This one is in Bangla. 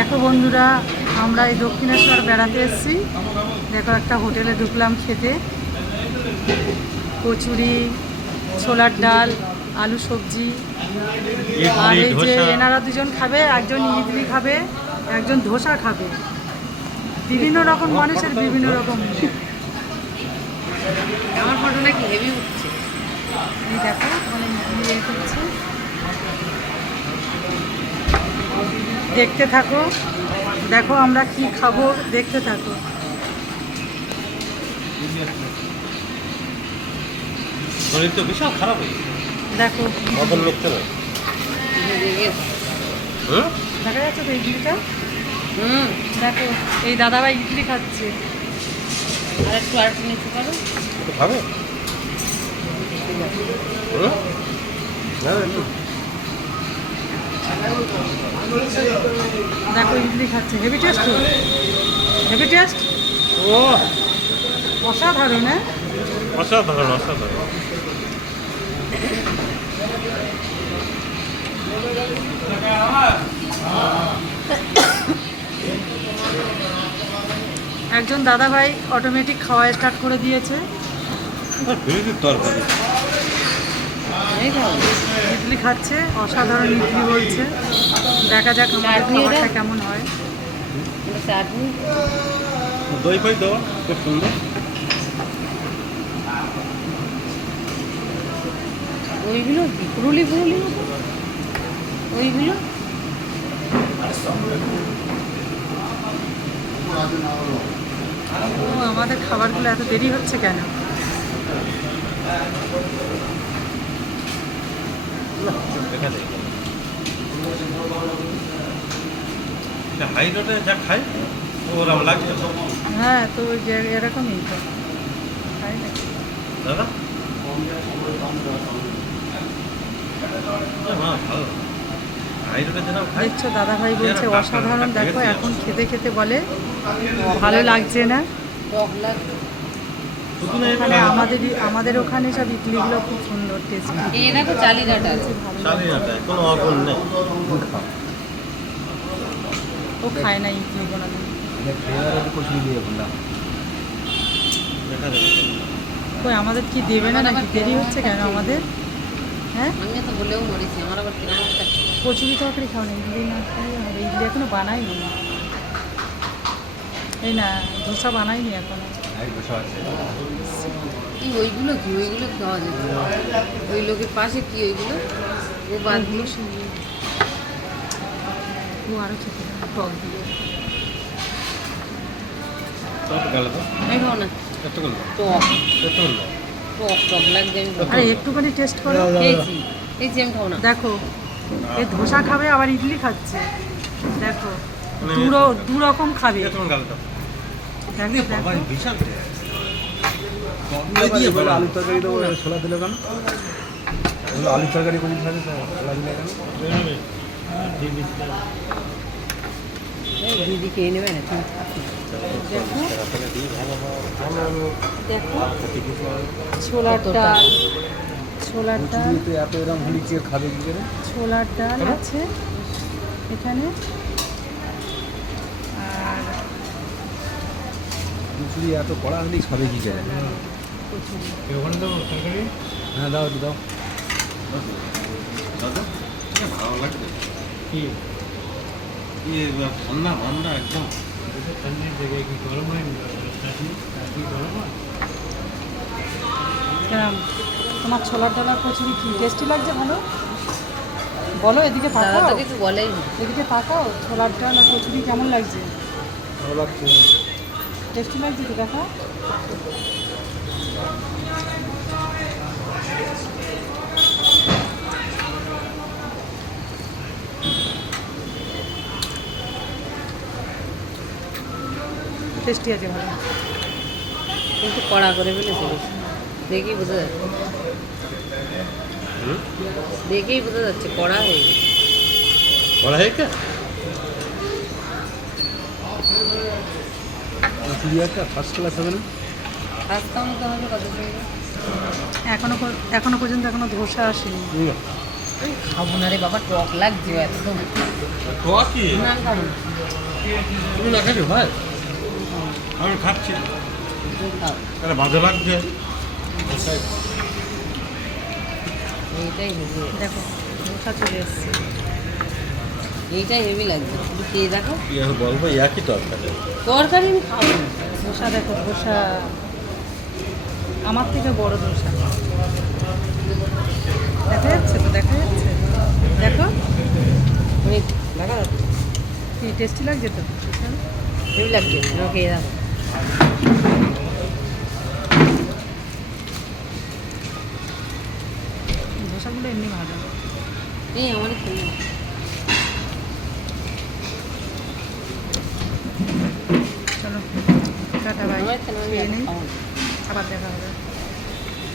দেখো বন্ধুরা আমরা এই দক্ষিণেশ্বর বেড়াতে এসেছি। দেখো একটা হোটেলে ঢুকলাম খেতে। কচুরি ছোলার ডাল আলু সবজি। আর এই যে এনারা দুজন খাবে একজন ইডলি খাবে একজন ধোসা খাবে। বিভিন্ন রকম মানুষের বিভিন্ন রকম। আমার ফটো নাকি হেভি উঠছে। এই দেখো মানে করছে। দেখতে থাকো। দেখো আমরা কি খাব দেখতে থাকো। শরীর তো বিশাল খারাপ হয়ে দেখো। দেখা যাচ্ছে তো ইডলিটা হুম। দেখো এই দাদাভাই ইডলি খাচ্ছে। আর একটু আর খাবে না, একটু। দেখো ইডলি খাচ্ছে। হেভি টেস্ট তো? হেভি টেস্ট ও অসাধারণ হ্যাঁ? অসাধারণ অসাধারণ। একজন দাদাভাই অটোমেটিক খাওয়া স্টার্ট করে দিয়েছে। তরকারি এই খাও ইডলি খাচ্ছে অসাধারণ ইডলি বলছে। দেখা যাক আমাদের খাবারটা কেমন হয়। দই ফই দেওয়া খুব সুন্দর। ওইগুলো? পুরুলি পুরুলি ওইগুলো? আমাদের খাবারগুলো এত দেরি হচ্ছে কেন? হাই রোডে যা খাই ওরম লাগছে তো। হ্যাঁ তো ওই যে এরকমই তো। না? দাদা? হ্যাঁ ভালো। রোডে যেরকম দাদাভাই বলছে অসাধারণ দেখো এখন খেতে খেতে বলে ভালো লাগছে না? টক লাগছে শুধু না এটা ওখানে আমাদের আমাদের ওখানে সব ইডলিগুলো খুব সুন্দর টেস্টি এই দেখো চালিদাটা আছে। নটায় কোনো অগুন নেই। ও খায় না ইডলি কোনোদিন কই আমাদের কি দেবে না নাকি? দেরি হচ্ছে কেন আমাদের? হ্যাঁ? আমি তো বলেও মরেছি আমার আবার কীরকম একটা কচুরি তরকারি খাও না ইডলি না খাই ইডলি এখনও বানাইনি। এই না ধোসা বানাইনি এখনও। কি ওইগুলো কি? ওইগুলো খাওয়া যেত ওই লোকের পাশে কি ওইগুলো? ও বাদ দিয়ে ও আরও খেতে টক দিয়ে। একটুখানি টেস্ট করো। দেখো এই ধোসা খাবে আবার ইডলি খাচ্ছে। দেখো মানে- দু রকম খাবে। আলু তরকারি দেবো ছোলা দিলে কেন? আলু তরকারি করে দিতে ছোলা দিলে কেন? দিদি খেয়ে নেবে না তুমি দেখো। দেখো। ছোলার ডাল। ছোলার ডাল। এত এরকম হলি কে খাবে কি করে? ছোলার ডাল আছে। এখানে। কচুরি এত কড়া হলি খাবে কি করে? হ্যাঁ দাও দাও। ভালো লাগছে। কি? ঠান্ডা মান্ডা একদম। কেরাম তোমার ছোলার ডাল আর কচুরি কি টেস্টি লাগছে ভালো বলো এদিকে দাদা তাকাও। কিছু বলেই এদিকে তাকাও ছোলার ডাল আর কচুরি কেমন লাগছে? ভালো লাগছে। টেস্টি লাগছে তো দেখা? টেস্টি আছে ভালো। কিন্তু কড়া করে ফেলেছে বেশি দেখেই বোঝা যাচ্ছে। দেখেই বোঝা যাচ্ছে কড়া হয়ে গেছে। বড় হয়ে কে একটা ফার্স্ট ক্লাস হবে না? এখনও এখনও পর্যন্ত এখনও ধোসা আসেনি? খাব না রে বাবা টক লাগছে একদম কি? না খাব। না তুমি না খাচ্ছো ভাই? আমি খাচ্ছি। আরে বাজে লাগছে। এইটাই দেখো ধোসা চলে এসছে। এইটাই হেভি লাগছে তুমি খেয়ে দেখো। কি আর বলব একই তরকারি। তরকারি আমি খাব ধোসা দেখো ধোসা। আমার থেকে বড় ধোসা। দেখা যাচ্ছে তো দেখা যাচ্ছে। দেখো। তুমি দেখা যাচ্ছে। কি টেস্টি লাগছে তো? হেভি লাগছে। তুমি খেয়ে দেখো ধোসাগুলো এমনি ভালো এই আমার খেয়ে নাও। চলো টাটা বাই আমার খেলে আমি খেয়ে